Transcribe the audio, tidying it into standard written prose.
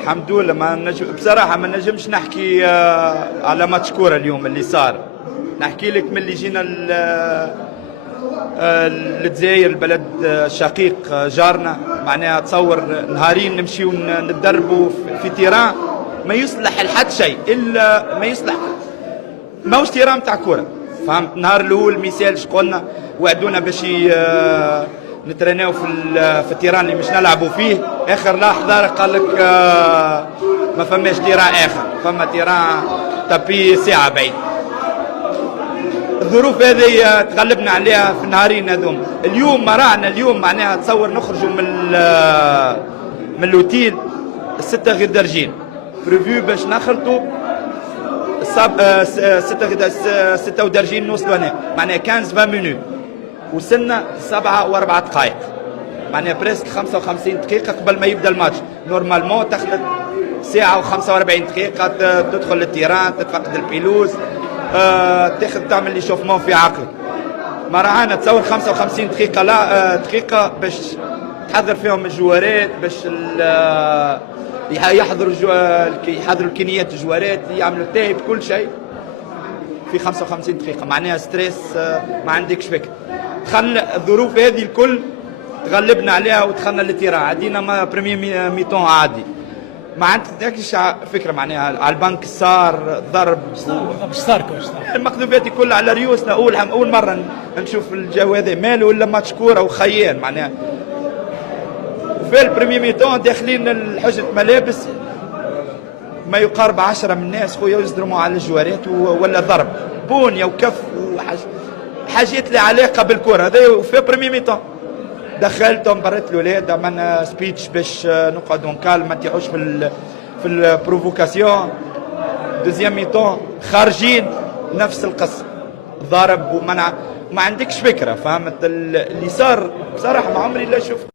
الحمد لله. ما نجم بصراحة ما نجمش نحكي على ماتش كورة اليوم اللي صار. نحكي لك من اللي جينا للجزائر البلد الشقيق جارنا، معناها تصور نهارين نمشيو نتدربوا في تيران ما يصلح لحد شيء الا ما يصلح، ماهوش تيران تاع كورة. فهمت؟ النهار الاول ميسالش قلنا وعدونا باش نتريناو في التيران اللي مش نلعبوا فيه. اخر لحظه قال لك ما فماش تيران اخر، فما تيران تابي ساعه بعيد. الظروف هذه تغلبنا عليها في النهارين هذوم. اليوم مرعنا اليوم معناها تصور نخرجوا من الاوتيل 6 غير درجين بريفيو باش نخلطوا 6 ودرجين نوصلوا هنا، معناها 15 مينوت وصلنا 7 و4 دقائق، معناها بريسك 55 دقيقة قبل ما يبدا الماتش. نورمالمون تاخذ ساعة و45 دقيقة تدخل للتيران، تتفقد البيلوز، تاخذ تعمل ليشوفمون في عقلك. ما رانا تصور 55 دقيقة لا دقيقة باش تحضر فيهم الجوارات، باش يحضروا الكينيات الجوارات، يعملوا تايب كل شيء في 55 دقيقة، معناها ستريس ما عندكش فكرة. دخلنا الظروف هذه الكل تغلبنا عليها ودخلنا للتيران، عدينا ما بريمي ميتون عادي، ما عندكش فكرة معناها على البنك صار ضرب المقلوبات كلها على ريوسنا. أول مرة نشوف الجو هذا ماله ولا ماتش كورة وخيان معناها. في البريمي ميتون داخلين الحجة ملابس ما يقارب 10 من الناس خويا يزدرموا على الجوارات ولا ضرب بونيا وكف وحاجات لها علاقه بالكره هذا. وفي بريمي ميتون دخلتهم برات الاولاد، عملنا سبيتش باش نقعدوا نكال ما نتيحوش في البروفوكاسيون. دوزيام ميتون خارجين نفس القصه، ضرب ومنع، ما عندكش فكره. فهمت اللي صار بصراحه ما عمري لا شفت.